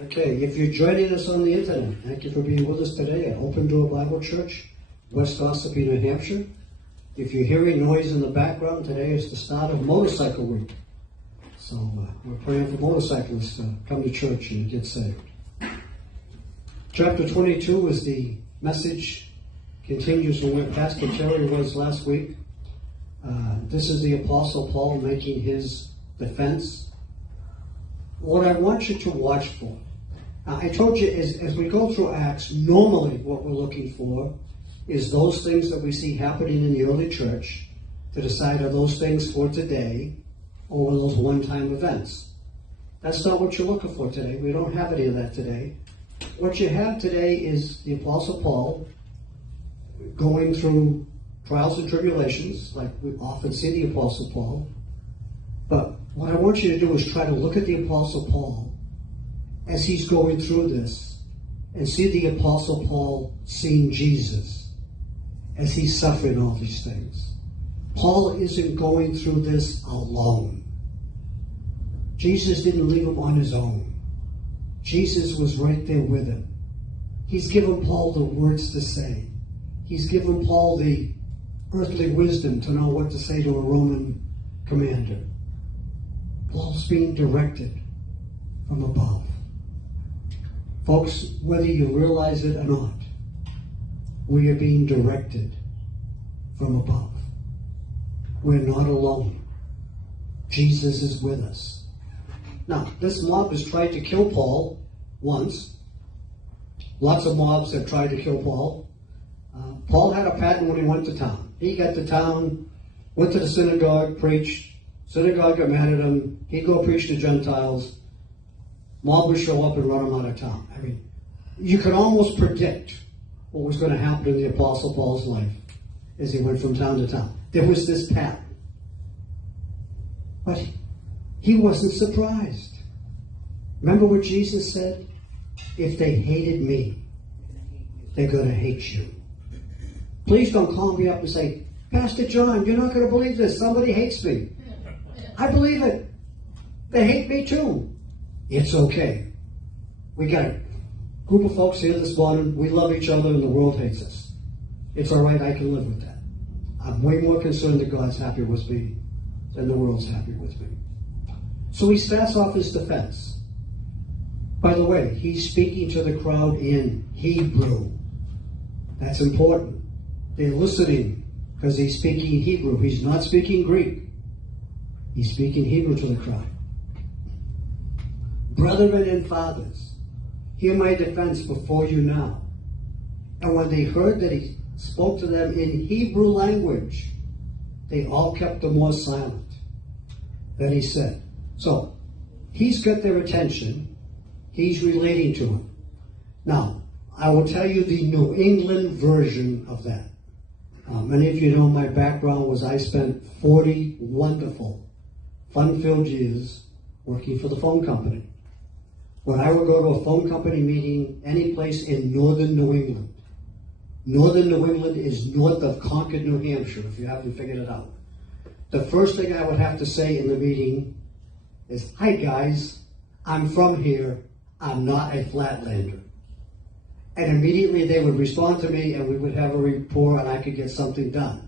Okay, if you're joining us on the internet, thank you for being with us today at Open Door Bible Church, West Ossipee, New Hampshire. If you're hearing noise in the background, today is the start of Motorcycle Week. So we're praying for motorcyclists to come to church and get saved. Chapter 22 is the message, continues from where Pastor Terry was last week. This is the Apostle Paul making his defense. What I want you to watch for, I told you as we go through Acts, normally what we're looking for is those things that we see happening in the early church to decide are those things for today or those one-time events. That's not what you're looking for today. We don't have any of that today. What you have today is the Apostle Paul going through trials and tribulations, like we often see the Apostle Paul. But what I want you to do is try to look at the Apostle Paul as he's going through this and see the Apostle Paul seeing Jesus as he's suffering all these things. Paul isn't going through this alone. Jesus didn't leave him on his own. Jesus was right there with him. He's given Paul the words to say. He's given Paul the earthly wisdom to know what to say to a Roman commander. Paul's being directed from above. Folks, whether you realize it or not, we are being directed from above. We're not alone. Jesus is with us. Now, this mob has tried to kill Paul once. Lots of mobs have tried to kill Paul. Paul had a pattern when he went to town. He got to town, went to the synagogue, preached. Synagogue got mad at him. He'd go preach to Gentiles. Mob would show up and run him out of town. I mean, you could almost predict what was going to happen in the Apostle Paul's life as he went from town to town. There was this pattern. But he wasn't surprised. Remember what Jesus said? If they hated me, they're going to hate you. Please don't call me up and say, Pastor John, you're not going to believe this. Somebody hates me. I believe it. They hate me too. It's okay. We got a group of folks here this morning. We love each other and the world hates us. It's all right. I can live with that. I'm way more concerned that God's happy with me than the world's happy with me. So he starts off his defense. By the way, he's speaking to the crowd in Hebrew. That's important. They're listening because he's speaking Hebrew. He's not speaking Greek. He's speaking Hebrew to the crowd. Brethren and fathers, hear my defense before you now. And when they heard that he spoke to them in Hebrew language, they all kept the more silent. Then he said, so he's got their attention. He's relating to them. Now, I will tell you the New England version of that. Many of you know my background was I spent 40 wonderful, fun-filled years working for the phone company. When I would go to a phone company meeting any place in northern New England, northern New England is north of Concord, New Hampshire, if you haven't figured it out. The first thing I would have to say in the meeting is, hi guys, I'm from here, I'm not a Flatlander. And immediately they would respond to me and we would have a rapport and I could get something done.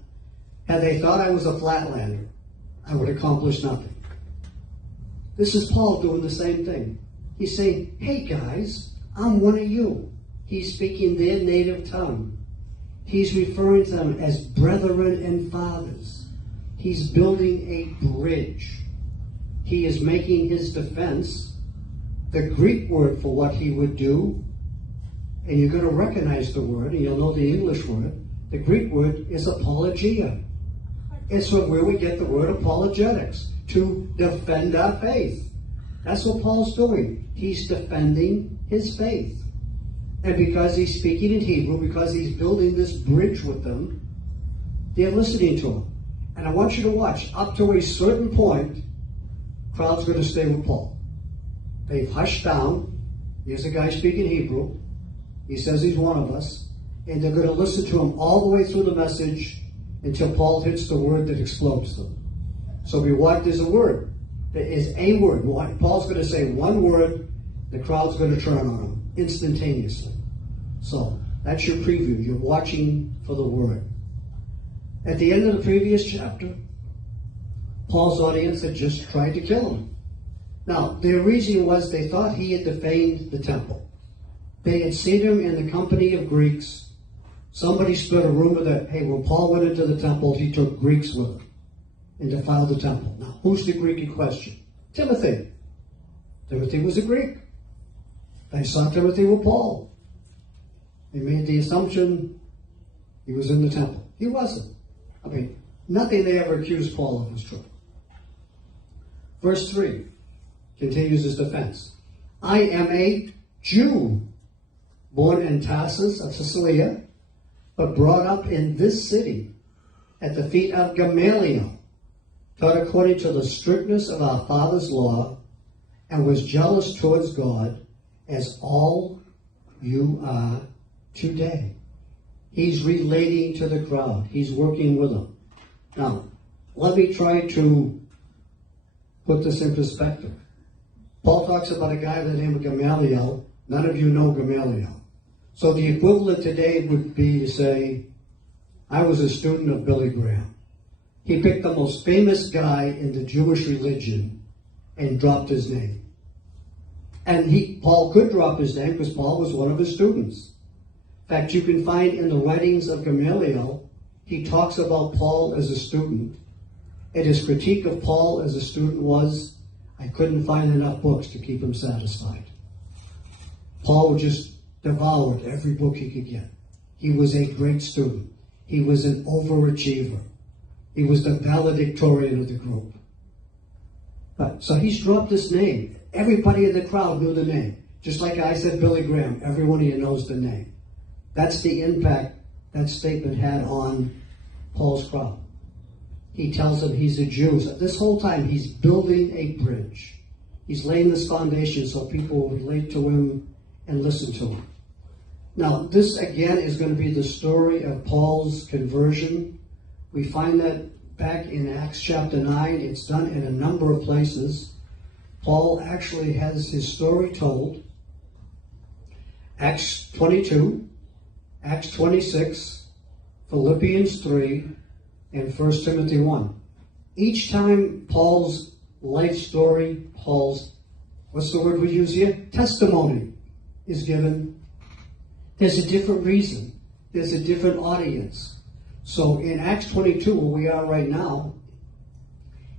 Had they thought I was a Flatlander, I would accomplish nothing. This is Paul doing the same thing. He's saying, hey guys, I'm one of you. He's speaking their native tongue. He's referring to them as brethren and fathers. He's building a bridge. He is making his defense. The Greek word for what he would do, and you're going to recognize the word, and you'll know the English word. The Greek word is apologia. It's from where we get the word apologetics, to defend our faith. That's what Paul's doing. He's defending his faith. And because he's speaking in Hebrew, because he's building this bridge with them, they're listening to him. And I want you to watch. Up to a certain point, crowd's going to stay with Paul. They've hushed down. Here's a guy speaking Hebrew. He says he's one of us. And they're going to listen to him all the way through the message until Paul hits the word that explodes them. So we watch, there's a word. There is a word. Paul's going to say one word, the crowd's going to turn on him instantaneously. So that's your preview. You're watching for the word. At the end of the previous chapter, Paul's audience had just tried to kill him. Now, their reason was they thought he had defamed the temple. They had seen him in the company of Greeks. Somebody spread a rumor that, hey, when Paul went into the temple, he took Greeks with him and defiled the temple. Now, who's the Greek in question? Timothy. Timothy was a Greek. They saw Timothy with Paul. They made the assumption he was in the temple. He wasn't. I mean, nothing they ever accused Paul of was true. Verse 3 continues his defense. I am a Jew, born in Tarsus of Cilicia, but brought up in this city at the feet of Gamaliel, taught according to the strictness of our father's law, and was jealous towards God, as all you are today. He's relating to the crowd. He's working with them. Now, let me try to put this in perspective. Paul talks about a guy by the name of Gamaliel. None of you know Gamaliel. So the equivalent today would be to say, I was a student of Billy Graham. He picked the most famous guy in the Jewish religion and dropped his name. And Paul could drop his name because Paul was one of his students. In fact, you can find in the writings of Gamaliel, he talks about Paul as a student. And his critique of Paul as a student was, I couldn't find enough books to keep him satisfied. Paul just devoured every book he could get. He was a great student. He was an overachiever. He was the valedictorian of the group. So he's dropped this name. Everybody in the crowd knew the name. Just like I said, Billy Graham, every one of you knows the name. That's the impact that statement had on Paul's crowd. He tells them he's a Jew. So this whole time he's building a bridge. He's laying this foundation so people will relate to him and listen to him. Now, this again is going to be the story of Paul's conversion. We find that back in Acts chapter 9. It's done in a number of places. Paul actually has his story told. Acts 22, Acts 26, Philippians 3, and 1 Timothy 1. Each time Paul's life story, Paul's, what's the word we use here? Testimony is given. There's a different reason. There's a different audience. So in Acts 22, where we are right now,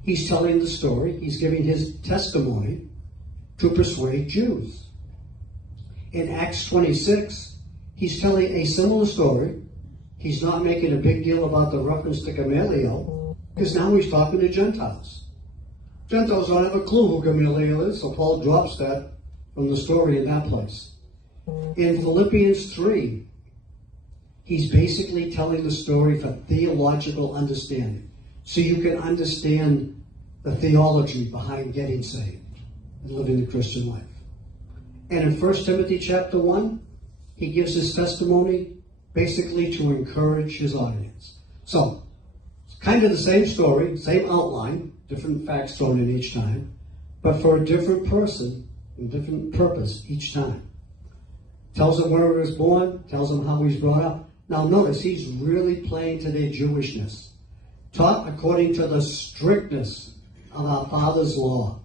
he's telling the story. He's giving his testimony to persuade Jews. In Acts 26, he's telling a similar story. He's not making a big deal about the reference to Gamaliel, because now he's talking to Gentiles. Gentiles don't have a clue who Gamaliel is, so Paul drops that from the story in that place. In Philippians 3, he's basically telling the story for theological understanding, so you can understand the theology behind getting saved and living the Christian life. And in 1 Timothy chapter 1, he gives his testimony basically to encourage his audience. So, it's kind of the same story, same outline, different facts thrown in each time, but for a different person and different purpose each time. Tells them where he was born, tells them how he's brought up. Now notice, he's really playing to their Jewishness. Taught according to the strictness of our Father's law.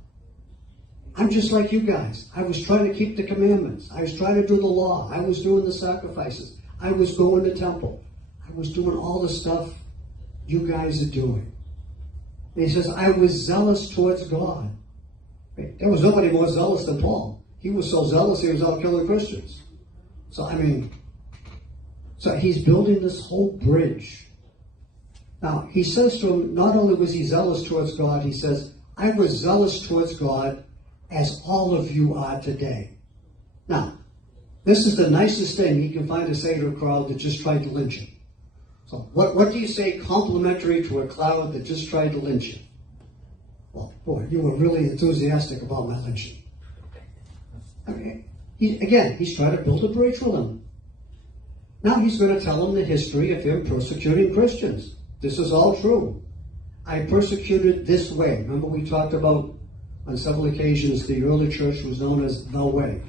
I'm just like you guys. I was trying to keep the commandments. I was trying to do the law. I was doing the sacrifices. I was going to temple. I was doing all the stuff you guys are doing. And he says, I was zealous towards God. There was nobody more zealous than Paul. He was so zealous he was out killing Christians. So he's building this whole bridge. Now, he says to him, not only was he zealous towards God, he says, I was zealous towards God as all of you are today. Now, this is the nicest thing he can find to say to a crowd that just tried to lynch him. So what do you say complimentary to a crowd that just tried to lynch him? Well, boy, you were really enthusiastic about my lynching. Okay. He's trying to build a bridge with them. Now he's going to tell them the history of him persecuting Christians. This is all true. I persecuted this way. Remember we talked about On several occasions, the early church was known as the Way.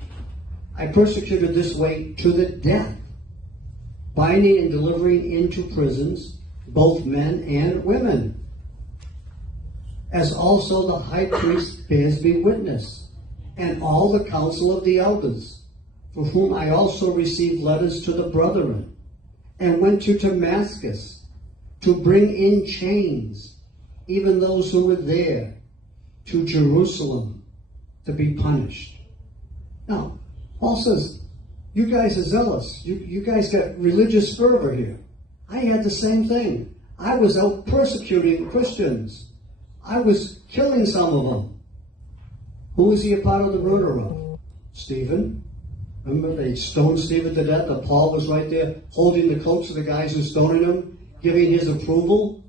I persecuted this way to the death, binding and delivering into prisons both men and women, as also the high priest bears me witness, and all the council of the elders, for whom I also received letters to the brethren, and went to Damascus to bring in chains even those who were there to Jerusalem to be punished. Now, Paul says, you guys are zealous. You guys got religious fervor here. I had the same thing. I was out persecuting Christians. I was killing some of them. Who was he a part of the murder of? Stephen. Remember, they stoned Stephen to death, and Paul was right there holding the coats of the guys who stoned him, giving his approval.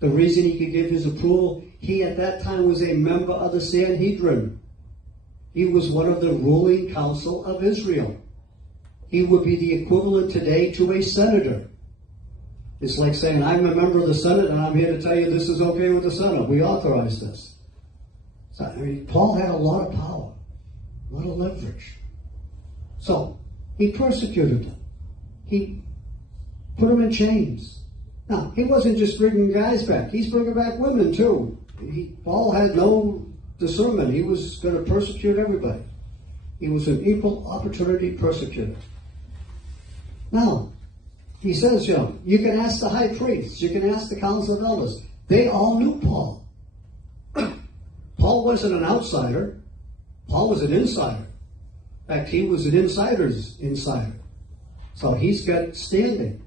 The reason he could give his approval, he at that time was a member of the Sanhedrin. He was one of the ruling council of Israel. He would be the equivalent today to a senator. It's like saying, I'm a member of the Senate and I'm here to tell you this is okay with the Senate. We authorize this. So, Paul had a lot of power, a lot of leverage. So, he persecuted them. He put them in chains. Now, he wasn't just bringing guys back. He's bringing back women, too. Paul had no discernment. He was going to persecute everybody. He was an equal opportunity persecutor. Now, he says, you can ask the high priests. You can ask the council of elders. They all knew Paul. Paul wasn't an outsider. Paul was an insider. In fact, he was an insider's insider. So he's got standing.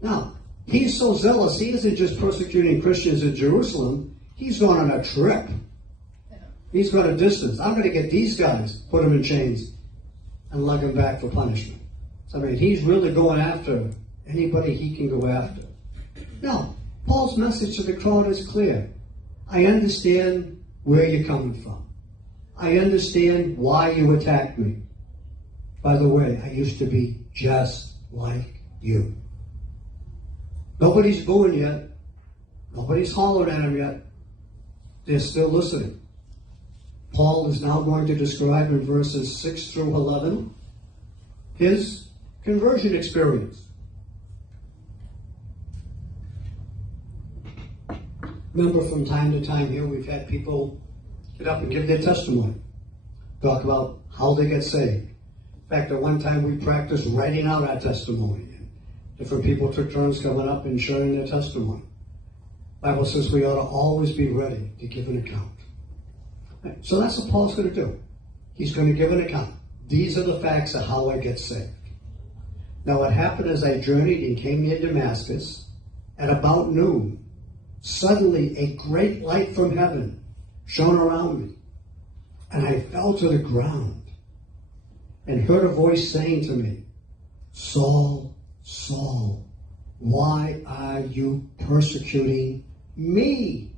Now, he's so zealous, he isn't just persecuting Christians in Jerusalem. He's going on a trip. He's got a distance. I'm going to get these guys, put them in chains, and lug them back for punishment. So, he's really going after anybody he can go after. Now, Paul's message to the crowd is clear. I understand where you're coming from. I understand why you attacked me. By the way, I used to be just like you. Nobody's booing yet. Nobody's hollering at him yet. They're still listening. Paul is now going to describe in verses 6 through 11 his conversion experience. Remember, from time to time here, we've had people get up and give their testimony. Talk about how they get saved. In fact, at one time we practiced writing out our testimony. Different people took turns coming up and sharing their testimony. The Bible says we ought to always be ready to give an account. Right. So that's what Paul's going to do. He's going to give an account. These are the facts of how I get saved. Now, what happened as I journeyed and came near Damascus, at about noon, suddenly a great light from heaven shone around me, and I fell to the ground and heard a voice saying to me, Saul, Saul, why are you persecuting me?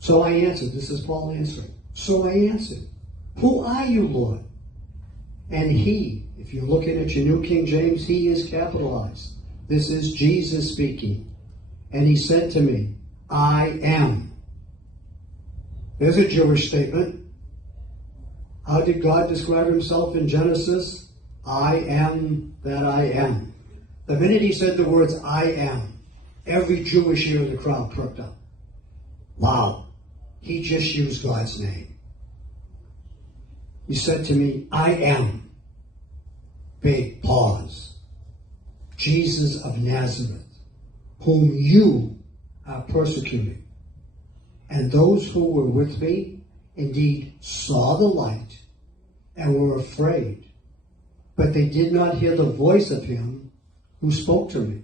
So I answered, this is Paul answering. So I answered, who are you, Lord? And he, if you're looking at your New King James, he is capitalized. This is Jesus speaking. And he said to me, I am. There's a Jewish statement. How did God describe himself in Genesis? I am that I am. The minute he said the words, I am, every Jewish ear in the crowd perked up. Wow, he just used God's name. He said to me, I am. Big pause. Jesus of Nazareth, whom you are persecuting. And those who were with me indeed saw the light and were afraid, but they did not hear the voice of him who spoke to me.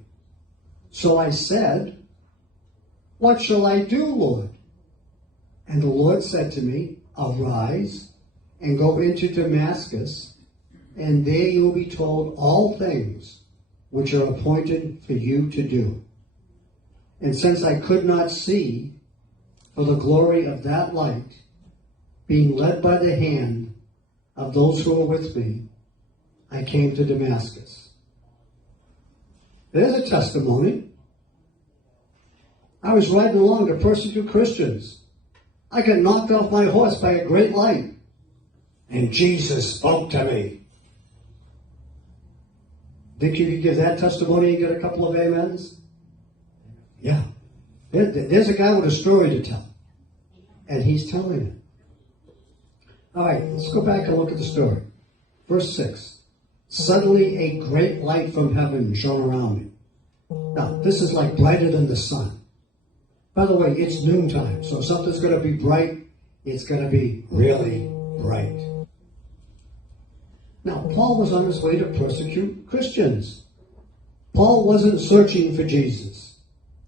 So I said, what shall I do, Lord? And the Lord said to me, arise and go into Damascus, and there you will be told all things which are appointed for you to do. And since I could not see for the glory of that light, being led by the hand of those who were with me, I came to Damascus. There's a testimony. I was riding along to persecute Christians. I got knocked off my horse by a great light. And Jesus spoke to me. Think you could give that testimony and get a couple of amens? Yeah. There's a guy with a story to tell. And he's telling it. All right, let's go back and look at the story. Verse 6. Suddenly a great light from heaven shone around me. Now, this is like brighter than the sun. By the way, it's noontime, so if something's going to be bright, it's going to be really bright. Now, Paul was on his way to persecute Christians. Paul wasn't searching for Jesus.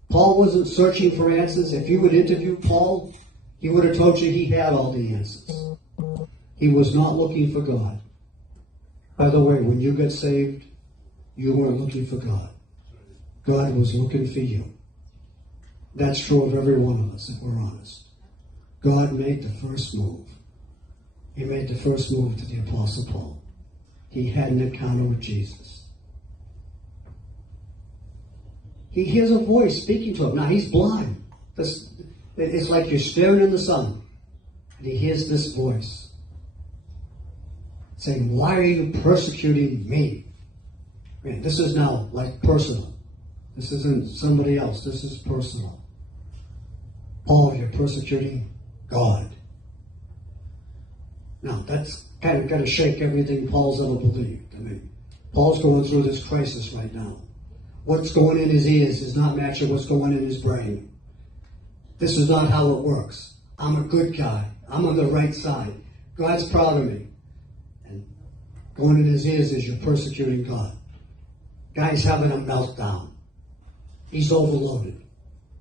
Paul wasn't searching for answers. If you would interview Paul, he would have told you he had all the answers. He was not looking for God. By the way, when you got saved, you weren't looking for God. God was looking for you. That's true of every one of us, if we're honest. God made the first move. He made the first move to the Apostle Paul. He had an encounter with Jesus. He hears a voice speaking to him. Now, he's blind. It's like you're staring in the sun. And he hears this voice saying, "Why are you persecuting me?" Man, this is now like personal. This isn't somebody else. This is personal. Paul, you're persecuting God. Now, that's kind of going to shake everything Paul's ever believed. I mean, Paul's going through this crisis right now. What's going in his ears is not matching what's going in his brain. This is not how it works. I'm a good guy. I'm on the right side. God's proud of me. And going in his ears is you're persecuting God. Guy's having a meltdown. He's overloaded.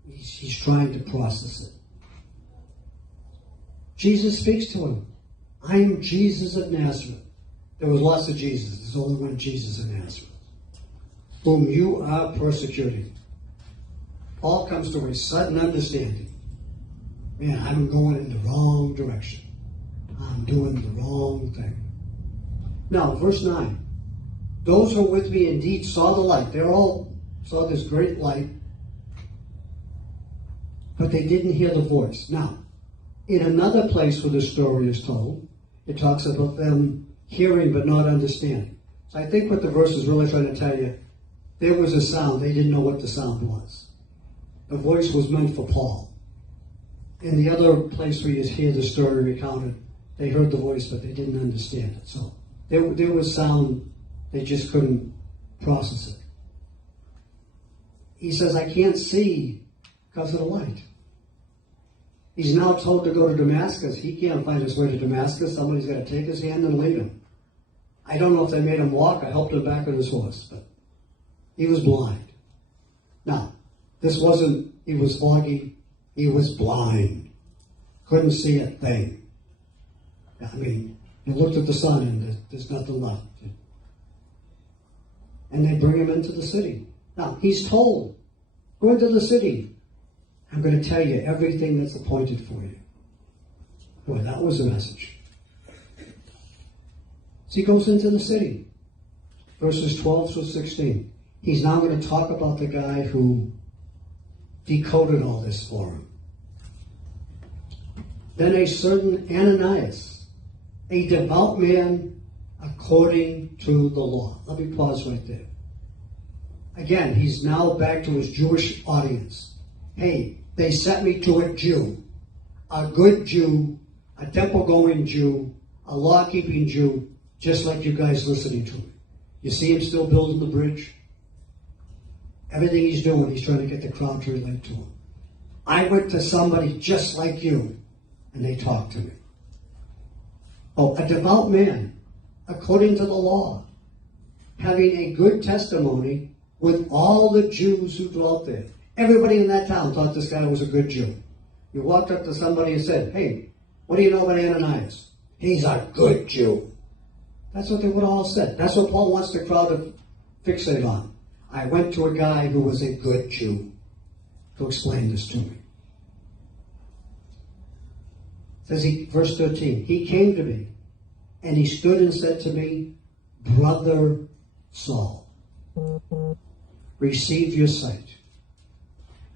He's trying to process it. Jesus speaks to him. I am Jesus of Nazareth. There was lots of Jesus. There's only one Jesus of Nazareth, whom you are persecuting. Paul comes to a sudden understanding. Man, I'm going in the wrong direction. I'm doing the wrong thing. Now, verse 9. Those who were with me indeed saw the light. They all saw this great light, but they didn't hear the voice. Now, in another place where the story is told, it talks about them hearing but not understanding. So I think what the verse is really trying to tell you, there was a sound. They didn't know what the sound was. The voice was meant for Paul. In the other place where you hear the story recounted, they heard the voice, but they didn't understand it. So there was sound, they just couldn't process it. He says, I can't see because of the light. He's now told to go to Damascus. He can't find his way to Damascus. Somebody's got to take his hand and lead him. I don't know if they made him walk. I helped him back on his horse, but he was blind. Now, this wasn't, he was foggy. He was blind. Couldn't see a thing. I mean, you looked at the sun and there's nothing left. And they bring him into the city. Now, he's told, go into the city. I'm going to tell you everything that's appointed for you. Boy, that was the message. So he goes into the city. Verses 12 through 16. He's now going to talk about the guy who decoded all this for him. Then a certain Ananias, a devout man according to the law. Let me pause right there. Again, he's now back to his Jewish audience. Hey, they sent me to a Jew, a good Jew, a temple-going Jew, a law-keeping Jew, just like you guys listening to me. You see him still building the bridge? Everything he's doing, he's trying to get the crowd to relate to him. I went to somebody just like you, and they talked to me. Oh, a devout man, according to the law, having a good testimony with all the Jews who dwelt there. Everybody in that town thought this guy was a good Jew. You walked up to somebody and said, hey, what do you know about Ananias? He's a good Jew. That's what they would have all said. That's what Paul wants the crowd to fixate on. I went to a guy who was a good Jew to explain this to me. Says verse 13, he came to me and he stood and said to me, Brother Saul, receive your sight.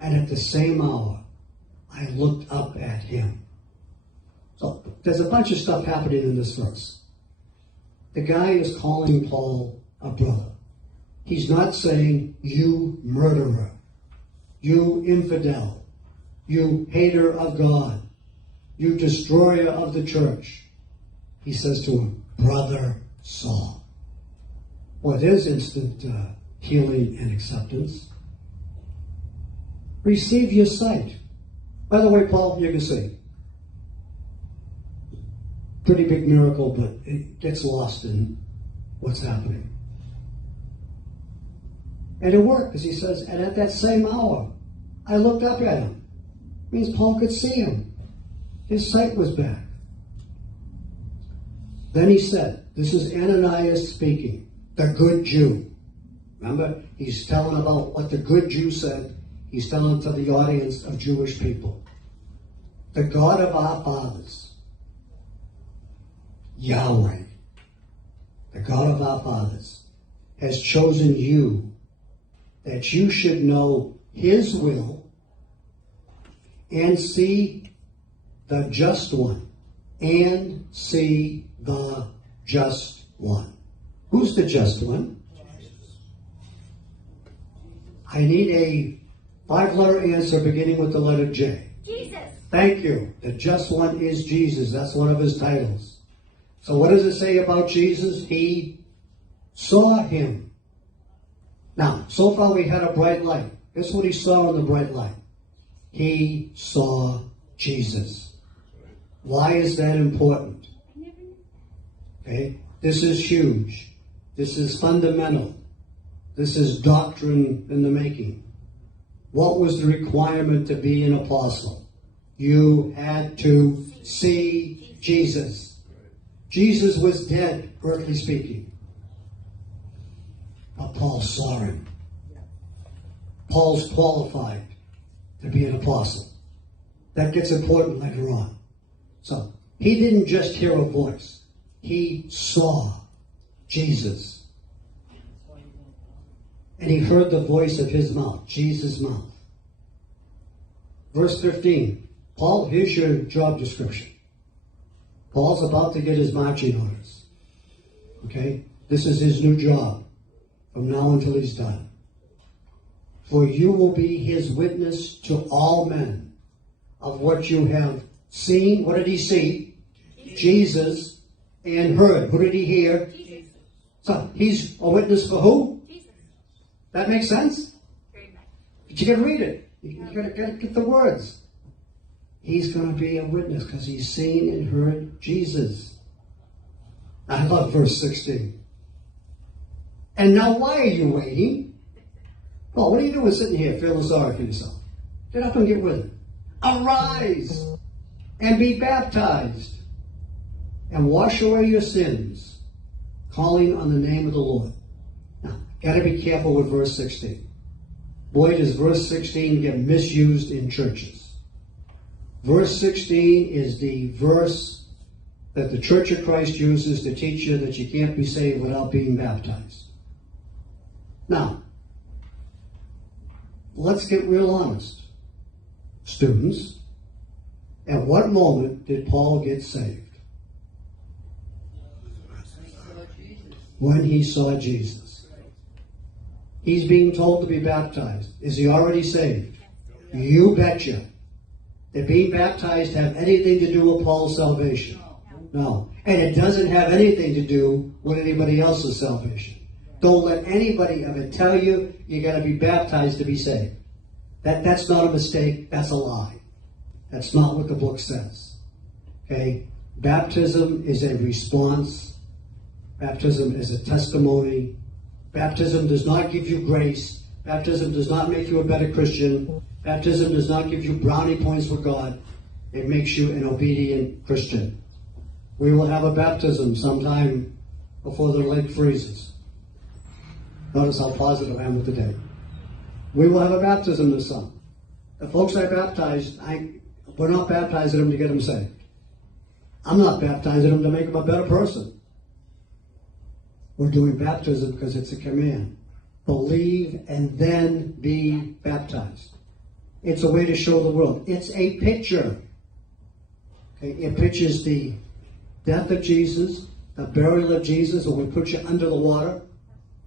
And at the same hour, I looked up at him. So there's a bunch of stuff happening in this verse. The guy is calling Paul a brother. He's not saying, you murderer, you infidel, you hater of God, you destroyer of the church. He says to him, Brother Saul. Well, there's instant healing and acceptance. Receive your sight. By the way, Paul, you can see. Pretty big miracle, but it gets lost in what's happening. And it worked, as he says, and at that same hour, I looked up at him. It means Paul could see him. His sight was back. Then he said, this is Ananias speaking, the good Jew. Remember, he's telling about what the good Jew said. He's telling to the audience of Jewish people. The God of our fathers, Yahweh, the God of our fathers, has chosen you that you should know his will and see the just one. And see the just one. Who's the just one? I need a 5-letter answer beginning with the letter J. Jesus. Thank you. The just one is Jesus. That's one of his titles. So what does it say about Jesus? He saw him. Now, so far we had a bright light. Guess what he saw in the bright light? He saw Jesus. Why is that important? Okay, this is huge. This is fundamental. This is doctrine in the making. What was the requirement to be an apostle? You had to see Jesus. Jesus was dead, earthly speaking. But Paul saw him. Paul's qualified to be an apostle. That gets important later on. So, he didn't just hear a voice. He saw Jesus. And he heard the voice of his mouth, Jesus' mouth. Verse 15. Paul, here's your job description. Paul's about to get his marching orders. Okay? This is his new job from now until he's done. For you will be his witness to all men of what you have seen. What did he see? Jesus. And heard. Who did he hear? Jesus. So he's a witness for who? Jesus. That makes sense? Very much. But you got to read it. You got to get the words. He's going to be a witness because he's seen and heard Jesus. I love verse 16. And now why are you waiting? Well, what are you doing sitting here feeling sorry for yourself? Get up and get with it. Arise and be baptized and wash away your sins, calling on the name of the Lord. Now, got to be careful with verse 16. Boy, does verse 16 get misused in churches. Verse 16 is the verse that the Church of Christ uses to teach you that you can't be saved without being baptized. Now, let's get real honest. Students, at what moment did Paul get saved? When he saw Jesus. He's being told to be baptized. Is he already saved? You betcha. Did being baptized have anything to do with Paul's salvation? No. And it doesn't have anything to do with anybody else's salvation. Don't let anybody ever tell you you got to be baptized to be saved. That's not a mistake. That's a lie. That's not what the book says. Okay? Baptism is a response. Baptism is a testimony. Baptism does not give you grace. Baptism does not make you a better Christian. Baptism does not give you brownie points for God. It makes you an obedient Christian. We will have a baptism sometime before the lake freezes. Notice how positive I am with the day. We will have a baptism this summer. The folks I baptized, we're not baptizing them to get them saved. I'm not baptizing them to make them a better person. We're doing baptism because it's a command. Believe and then be baptized. It's a way to show the world. It's a picture. Okay? It pictures the death of Jesus, the burial of Jesus, when we put you under the water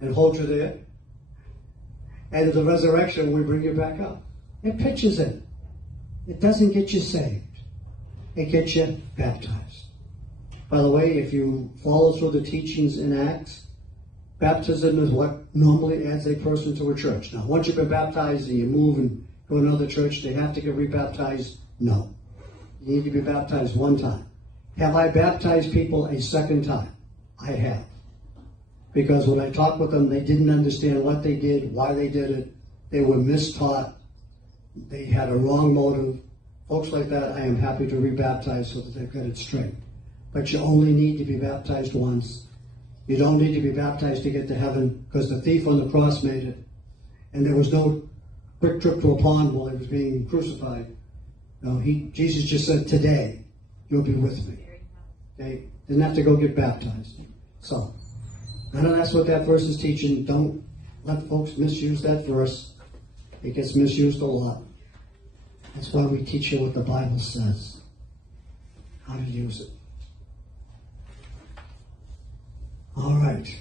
and hold you there. And the resurrection, we bring you back up. It pictures it. It doesn't get you saved. It gets you baptized. By the way, if you follow through the teachings in Acts, baptism is what normally adds a person to a church. Now, once you've been baptized and you move and go to another church, they have to get rebaptized? No. You need to be baptized one time. Have I baptized people a second time? I have. Because when I talked with them, they didn't understand what they did, why they did it. They were mistaught. They had a wrong motive. Folks like that, I am happy to rebaptize so that they've got it straight. But you only need to be baptized once. You don't need to be baptized to get to heaven, because the thief on the cross made it. And there was no quick trip to a pond while he was being crucified. No, Jesus just said, today, you'll be with me. Okay? Didn't have to go get baptized. So, I know that's what that verse is teaching. Don't let folks misuse that verse. It gets misused a lot. That's why we teach you what the Bible says, how to use it. All right.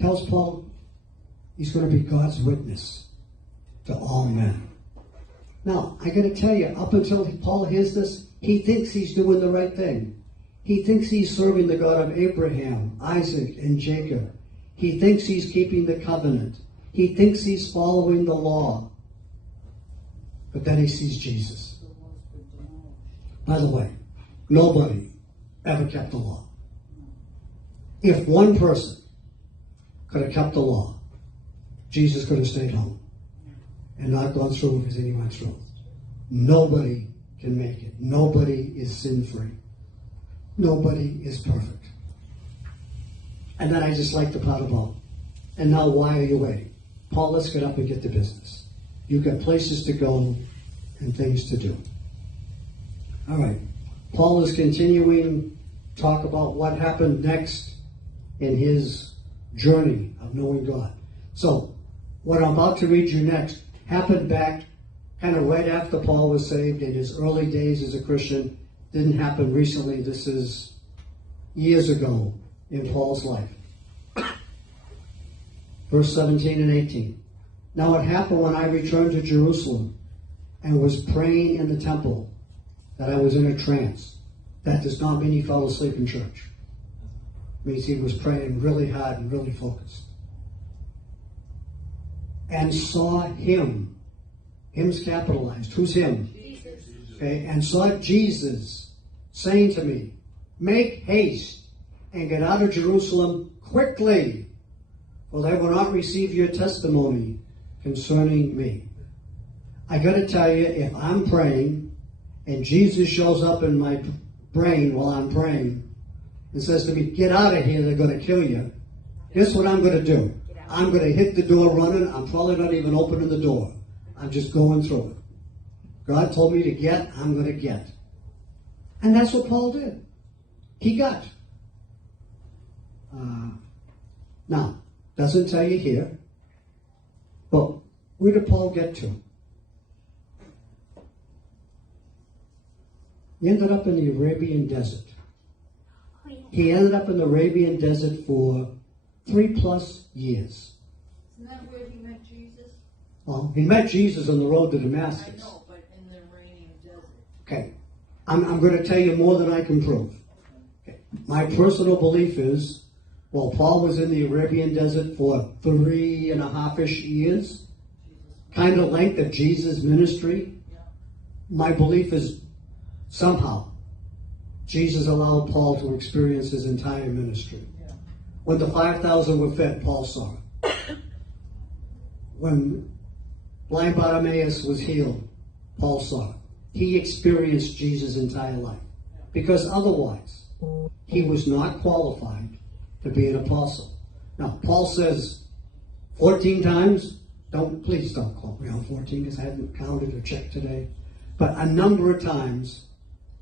Tells Paul he's going to be God's witness to all men. Now, I got to tell you, up until Paul hears this, he thinks he's doing the right thing. He thinks he's serving the God of Abraham, Isaac, and Jacob. He thinks he's keeping the covenant. He thinks he's following the law. But then he sees Jesus. By the way, nobody ever kept the law. If one person could have kept the law, Jesus could have stayed home and not gone through everything he went through. Nobody can make it. Nobody is sin-free. Nobody is perfect. And then I just like the part about, and now why are you waiting? Paul, let's get up and get to business. You've got places to go and things to do. All right. Paul is continuing to talk about what happened next in his journey of knowing God. So, what I'm about to read you next happened back kind of right after Paul was saved in his early days as a Christian. Didn't happen recently. This is years ago in Paul's life. Verse 17 and 18. Now it happened when I returned to Jerusalem and was praying in the temple that I was in a trance. That does not mean he fell asleep in church. It means he was praying really hard and really focused. And saw him. Him's capitalized. Who's him? Jesus. Okay, and saw Jesus saying to me, make haste and get out of Jerusalem quickly, for they will not receive your testimony concerning me. I got to tell you, if I'm praying and Jesus shows up in my brain while I'm praying and says to me, get out of here, they're going to kill you, guess what I'm going to do? I'm going to hit the door running. I'm probably not even opening the door. I'm just going through it. God told me to get, I'm going to get. And that's what Paul did. He got. Now, doesn't tell you here, but where did Paul get to? He ended up in the Arabian desert. He ended up in the Arabian desert for 3+ years. Isn't that where he met Jesus? Well, he met Jesus on the road to Damascus. I know, but in the Iranian desert. Okay. I'm going to tell you more than I can prove. Okay. My personal belief is, well, Paul was in the Arabian desert for 3.5-ish years, kind of length of Jesus' ministry. My belief is somehow Jesus allowed Paul to experience his entire ministry. When the 5,000 were fed, Paul saw it. When blind Bartimaeus was healed, Paul saw it. He experienced Jesus' entire life. Because otherwise, he was not qualified to be an apostle. Now, Paul says 14 times, please don't quote me on 14 because I haven't counted or checked today. But a number of times,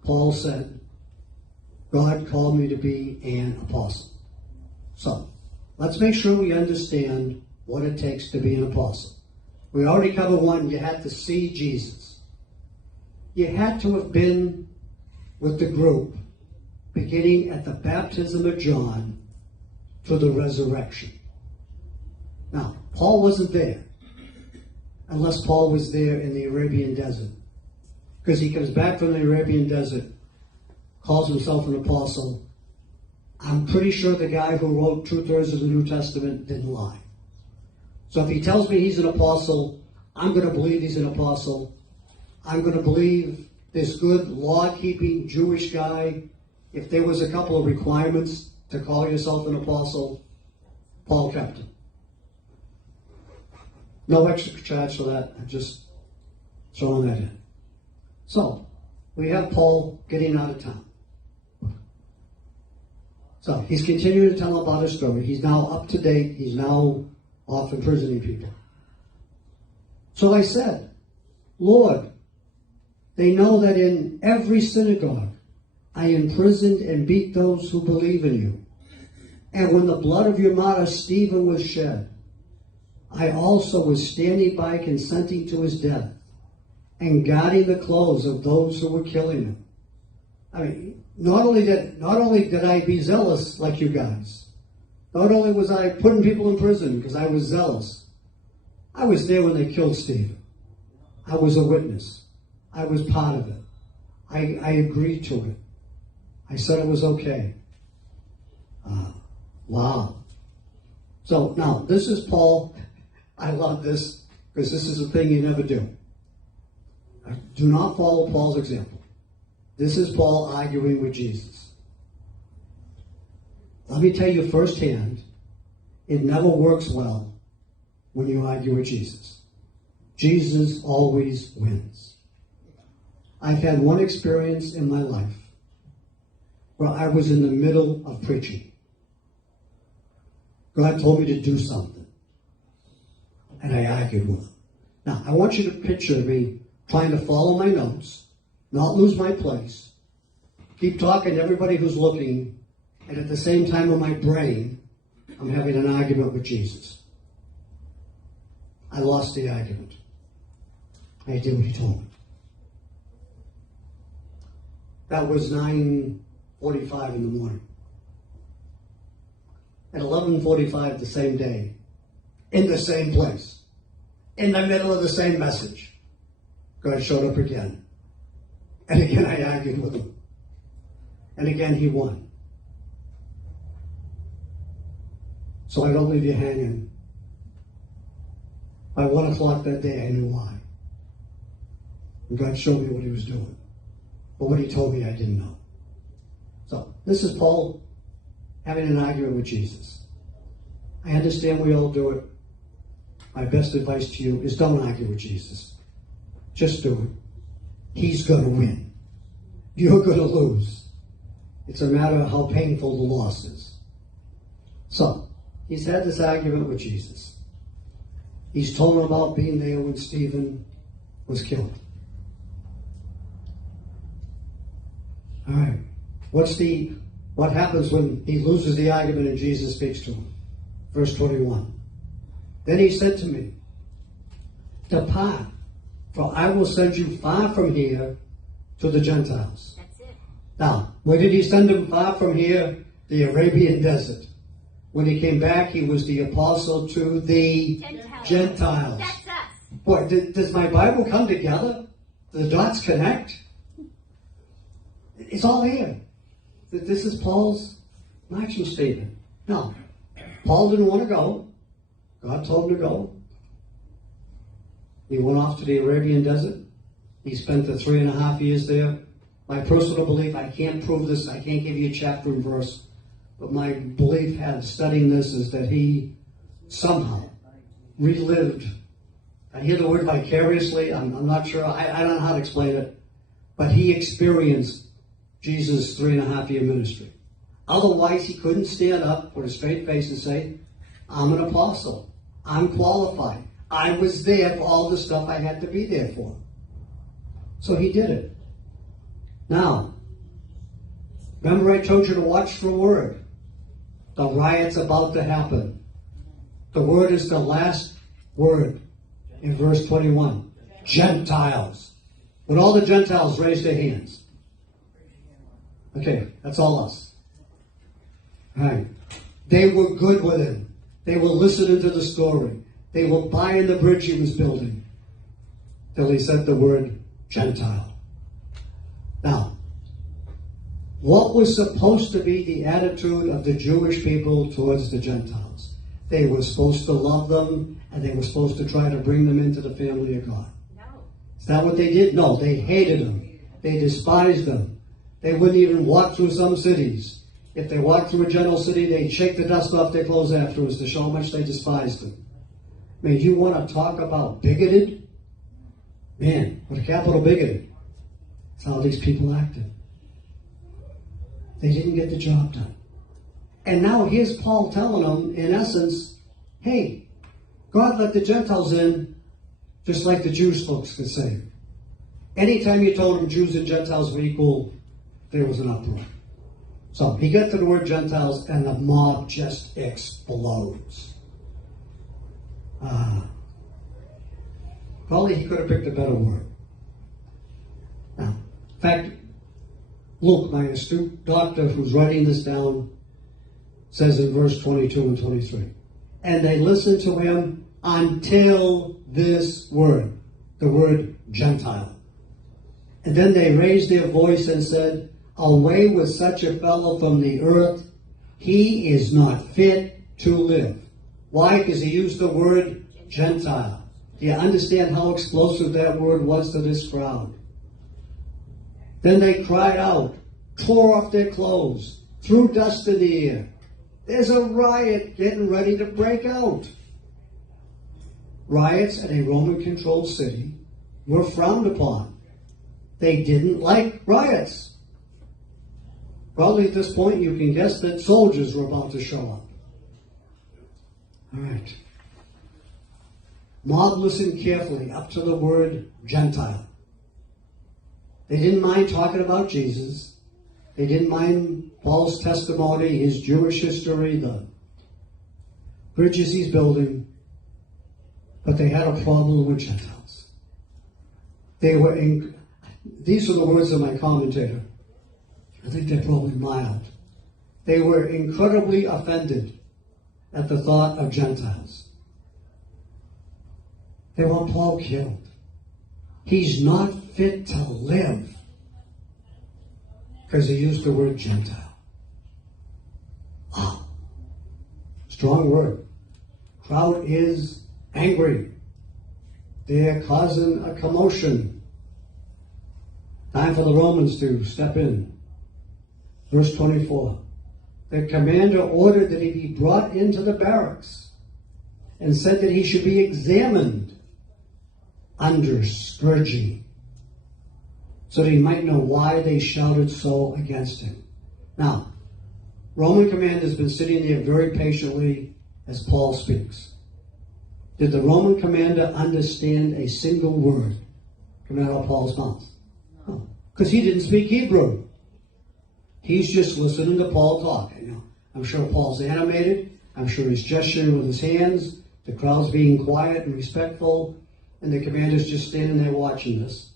Paul said, God called me to be an apostle. So, let's make sure we understand what it takes to be an apostle. We already covered one, you had to see Jesus. You had to have been with the group beginning at the baptism of John to the resurrection. Now, Paul wasn't there, unless Paul was there in the Arabian desert. Because he comes back from the Arabian desert, calls himself an apostle. I'm pretty sure the guy who wrote 2/3 of the New Testament didn't lie. So if he tells me he's an apostle, I'm going to believe he's an apostle. I'm going to believe this good law-keeping Jewish guy. If there was a couple of requirements to call yourself an apostle, Paul kept them. No extra charge for that. I'm just throwing that in. So, we have Paul getting out of town. So, he's continuing to tell about his story. He's now up to date. He's now off imprisoning people. So I said, Lord, they know that in every synagogue I imprisoned and beat those who believe in you. And when the blood of your martyr Stephen was shed, I also was standing by consenting to his death and guarding the clothes of those who were killing him. I mean, not only did I be zealous like you guys, not only was I putting people in prison because I was zealous, I was there when they killed Stephen. I was a witness. I was part of it. I agreed to it. I said it was okay. Wow. So now, this is Paul. I love this because this is a thing you never do. Do not follow Paul's example. This is Paul arguing with Jesus. Let me tell you firsthand, it never works well when you argue with Jesus. Jesus always wins. I've had one experience in my life where I was in the middle of preaching. God told me to do something, and I argued with him. Now, I want you to picture me trying to follow my notes, not lose my place, keep talking to everybody who's looking, and at the same time in my brain, I'm having an argument with Jesus. I lost the argument. I did what he told me. That was 9:45 in the morning. At 11:45 the same day, in the same place, in the middle of the same message, God showed up again. And again I argued with him. And again he won. So I don't leave you hanging. By 1 o'clock that day I knew why. And God showed me what he was doing. But what he told me I didn't know. So this is Paul having an argument with Jesus. I understand we all do it. My best advice to you is don't argue with Jesus. Just do it. He's going to win. You're going to lose. It's a matter of how painful the loss is. So, he's had this argument with Jesus. He's told him about being there when Stephen was killed. All right. What happens when he loses the argument and Jesus speaks to him? Verse 21. Then he said to me, depart, for I will send you far from here to the Gentiles. That's it. Now, where did he send him far from here? The Arabian desert. When he came back, he was the apostle to the Gentiles. That's us. Boy, does my Bible come together? The dots connect? It's all here. This is Paul's action statement. Now, Paul didn't want to go. God told him to go. He went off to the Arabian desert. He spent the 3.5 years there. My personal belief, I can't prove this, I can't give you a chapter and verse, but my belief had studying this is that he somehow relived. I hear the word vicariously, I'm not sure, I don't know how to explain it, but he experienced Jesus' 3.5 year ministry. Otherwise, he couldn't stand up with a straight face and say, I'm an apostle. I'm qualified. I was there for all the stuff I had to be there for. So he did it. Now, remember I told you to watch for the word. The riot's about to happen. The word is the last word in verse 21. Gentiles. Would all the Gentiles raise their hands? Okay, that's all us. All right. They were good with him. They were listening to the story. They were buying the bridge he was building. Till he said the word Gentile. Now, what was supposed to be the attitude of the Jewish people towards the Gentiles? They were supposed to love them, and they were supposed to try to bring them into the family of God. No. Is that what they did? No, they hated them. They despised them. They wouldn't even walk through some cities. If they walked through a general city, they'd shake the dust off their clothes afterwards to show how much they despised them. I mean, you want to talk about bigoted? Man, with a capital bigoted. That's how these people acted. They didn't get the job done. And now here's Paul telling them, in essence, hey, God let the Gentiles in just like the Jews folks could say. Anytime you told them Jews and Gentiles were equal, there was an uproar. So he gets to the word Gentiles and the mob just explodes. Probably he could have picked a better word. Now, in fact, Luke, my astute doctor who's writing this down, says in verse 22 and 23, and they listened to him until this word, the word Gentile. And then they raised their voice and said, away with such a fellow from the earth. He is not fit to live. Why? Because he used the word Gentile. Do you understand how explosive that word was to this crowd? Then they cried out, tore off their clothes, threw dust in the air. There's a riot getting ready to break out. Riots in a Roman-controlled city were frowned upon. They didn't like riots. Probably at this point you can guess that soldiers were about to show up. All right. Mob listened carefully up to the word Gentile. They didn't mind talking about Jesus. They didn't mind Paul's testimony, his Jewish history, the bridges he's building. But they had a problem with Gentiles. These are the words of my commentator. I think they're probably mild. They were incredibly offended at the thought of Gentiles. They want Paul killed. He's not fit to live because he used the word Gentile. Wow. Strong word. Crowd is angry. They're causing a commotion. Time for the Romans to step in. Verse 24. The commander ordered that he be brought into the barracks and said that he should be examined under scourging so that he might know why they shouted so against him. Now, Roman commander's been sitting there very patiently as Paul speaks. Did the Roman commander understand a single word coming out of Paul's mouth? No, because he didn't speak Hebrew. He's just listening to Paul talk. I'm sure Paul's animated. I'm sure he's gesturing with his hands. The crowd's being quiet and respectful. And the commander's just standing there watching this.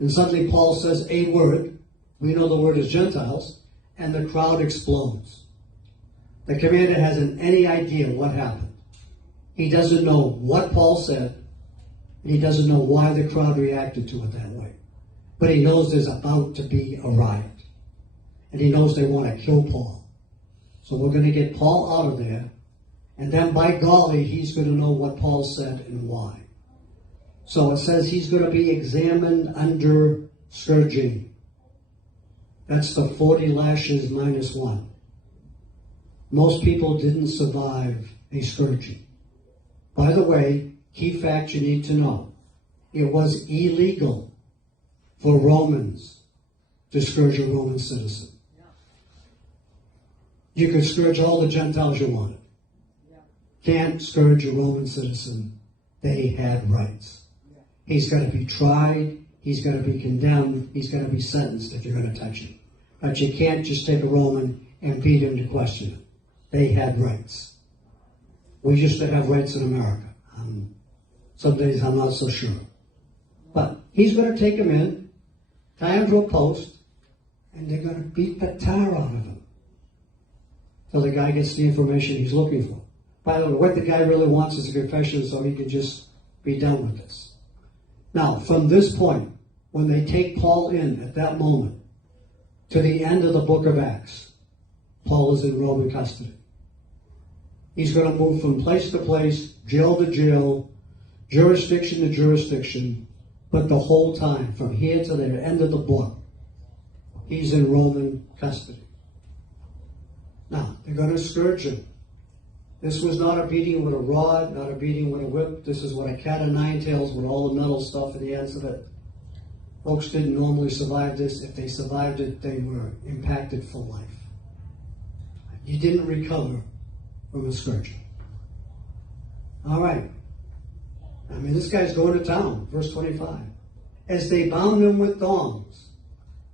And suddenly Paul says a word. We know the word is Gentiles. And the crowd explodes. The commander hasn't any idea what happened. He doesn't know what Paul said. And he doesn't know why the crowd reacted to it that way. But he knows there's about to be a riot. And he knows they want to kill Paul. So we're going to get Paul out of there. And then by golly, he's going to know what Paul said and why. So it says he's going to be examined under scourging. That's the 40 lashes minus 1. Most people didn't survive a scourging. By the way, key fact you need to know. It was illegal for Romans to scourge a Roman citizen. You could scourge all the Gentiles you wanted. Can't scourge a Roman citizen. They had rights. He's got to be tried. He's got to be condemned. He's got to be sentenced if you're going to touch him. But you can't just take a Roman and beat him to question him. They had rights. We used to have rights in America. Some days I'm not so sure. But He's going to take him in, tie him to a post, and they're going to beat the tar out of him. So the guy gets the information he's looking for. By the way, what the guy really wants is a confession so he can just be done with this. Now, from this point, when they take Paul in at that moment, to the end of the book of Acts, Paul is in Roman custody. He's going to move from place to place, jail to jail, jurisdiction to jurisdiction, but the whole time, from here to the end of the book, he's in Roman custody. Now, they're going to scourge him. This was not a beating with a rod, not a beating with a whip. This is what a cat o' nine tails with all the metal stuff at the ends of it. Folks didn't normally survive this. If they survived it, they were impacted for life. You didn't recover from a scourging. All right. I mean, this guy's going to town. Verse 25. As they bound him with thongs,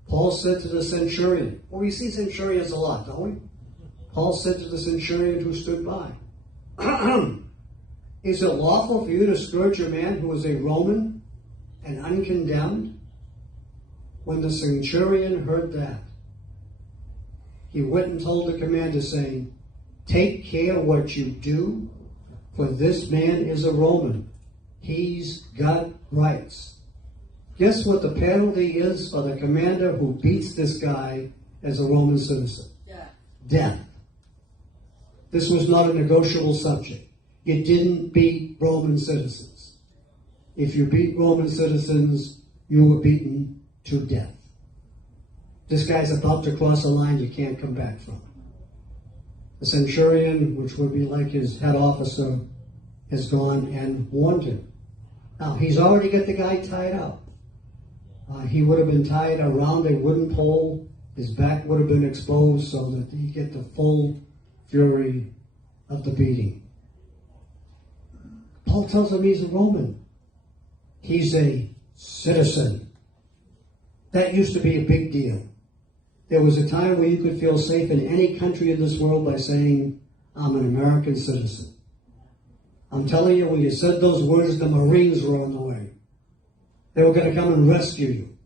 Paul said to the centurion. Well, we see centurions a lot, don't we? Paul said to the centurion who stood by, is it lawful for you to scourge a man who is a Roman and uncondemned? When the centurion heard that, he went and told the commander, saying, take care what you do, for this man is a Roman. He's got rights. Guess what the penalty is for the commander who beats this guy as a Roman citizen? Death. This was not a negotiable subject. You didn't beat Roman citizens. If you beat Roman citizens, you were beaten to death. This guy's about to cross a line you can't come back from. The centurion, which would be like his head officer, has gone and warned him. Now, he's already got the guy tied up. He would have been tied around a wooden pole. His back would have been exposed so that he get the full fury of the beating. Paul tells him he's a Roman. He's a citizen. That used to be a big deal. There was a time where you could feel safe in any country in this world by saying, I'm an American citizen. I'm telling you, when you said those words, the Marines were on the way. They were going to come and rescue you.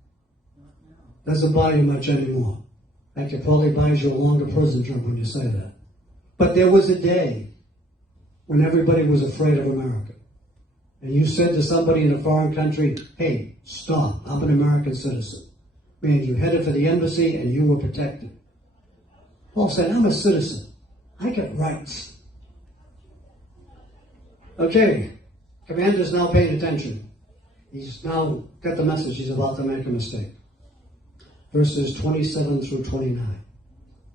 Doesn't buy you much anymore. That could probably buys you a longer prison term when you say that. But there was a day when everybody was afraid of America. And you said to somebody in a foreign country, hey, stop, I'm an American citizen. Man, you headed for the embassy and you were protected. Paul said, I'm a citizen. I got rights. Okay, commander's now paying attention. He's now got the message. He's about to make a mistake. Verses 27 through 29.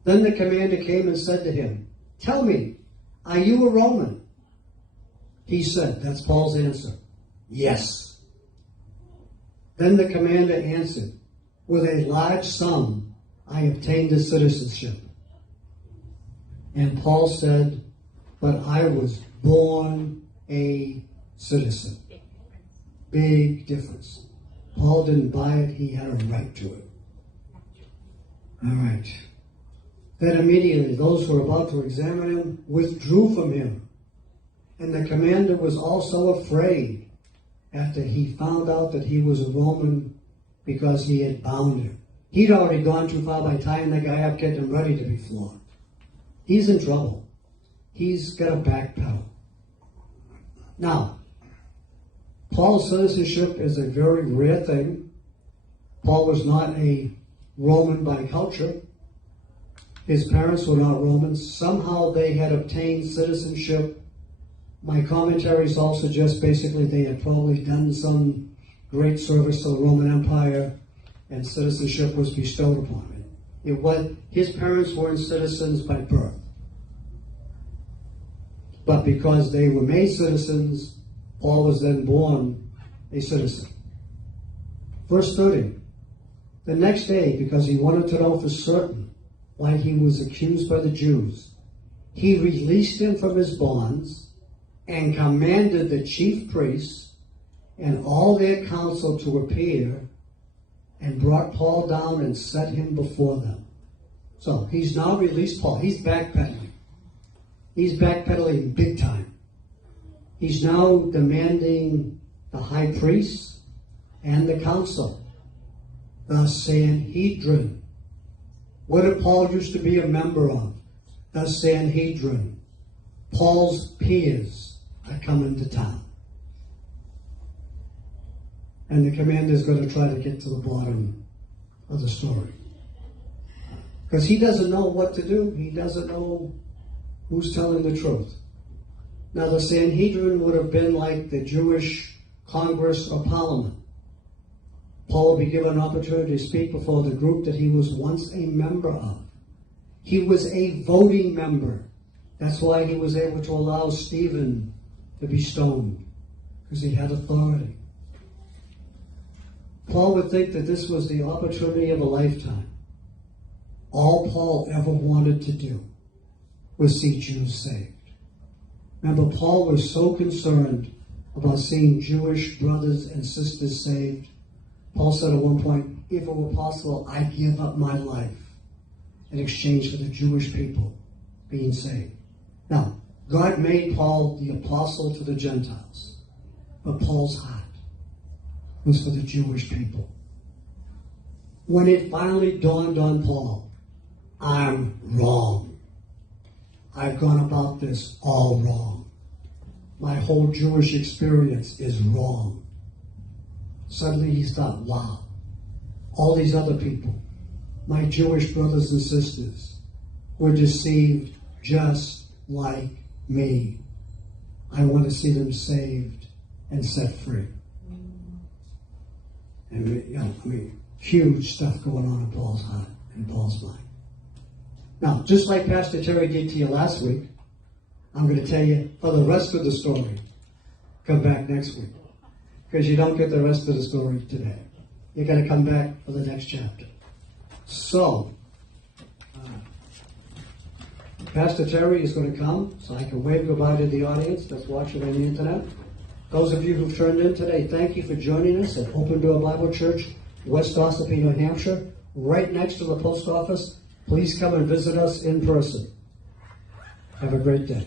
Then the commander came and said to him, tell me, are you a Roman? He said, that's Paul's answer, yes. Then the commander answered, with a large sum I obtained his citizenship. And Paul said, but I was born a citizen. Big difference. Paul didn't buy it, he had a right to it. All right. Then immediately those who were about to examine him withdrew from him. And the commander was also afraid after he found out that he was a Roman because he had bound him. He'd already gone too far by tying the guy up, getting him ready to be flogged. He's in trouble. He's got a backpedal. Now, Paul's citizenship is a very rare thing. Paul was not a Roman by culture. His parents were not Romans. Somehow they had obtained citizenship. My commentaries all suggest basically they had probably done some great service to the Roman Empire and citizenship was bestowed upon him. His parents weren't citizens by birth. But because they were made citizens, Paul was then born a citizen. Verse 30. The next day, because he wanted to know for certain why he was accused by the Jews, he released him from his bonds and commanded the chief priests and all their council to appear and brought Paul down and set him before them. So he's now released Paul. He's backpedaling. He's backpedaling big time. He's now demanding the high priest and the council, the Sanhedrin. What did Paul used to be a member of? The Sanhedrin. Paul's peers are coming to town. And the commander is going to try to get to the bottom of the story. Because he doesn't know what to do. He doesn't know who's telling the truth. Now, the Sanhedrin would have been like the Jewish Congress or Parliament. Paul would be given an opportunity to speak before the group that he was once a member of. He was a voting member. That's why he was able to allow Stephen to be stoned, because he had authority. Paul would think that this was the opportunity of a lifetime. All Paul ever wanted to do was see Jews saved. Remember, Paul was so concerned about seeing Jewish brothers and sisters saved. Paul said at one point, if it were possible, I'd give up my life in exchange for the Jewish people being saved. Now, God made Paul the apostle to the Gentiles, but Paul's heart was for the Jewish people. When it finally dawned on Paul, I'm wrong. I've gone about this all wrong. My whole Jewish experience is wrong. Suddenly he thought, wow, all these other people, my Jewish brothers and sisters, were deceived just like me. I want to see them saved and set free. And huge stuff going on in Paul's heart and Paul's mind. Now, just like Pastor Terry did to you last week, I'm going to tell you for the rest of the story, come back next week. Because you don't get the rest of the story today. You got to come back for the next chapter. So, Pastor Terry is going to come, so I can wave goodbye to the audience that's watching on the internet. Those of you who've turned in today, thank you for joining us at Open Door Bible Church, West Ossipee, New Hampshire, right next to the post office. Please come and visit us in person. Have a great day.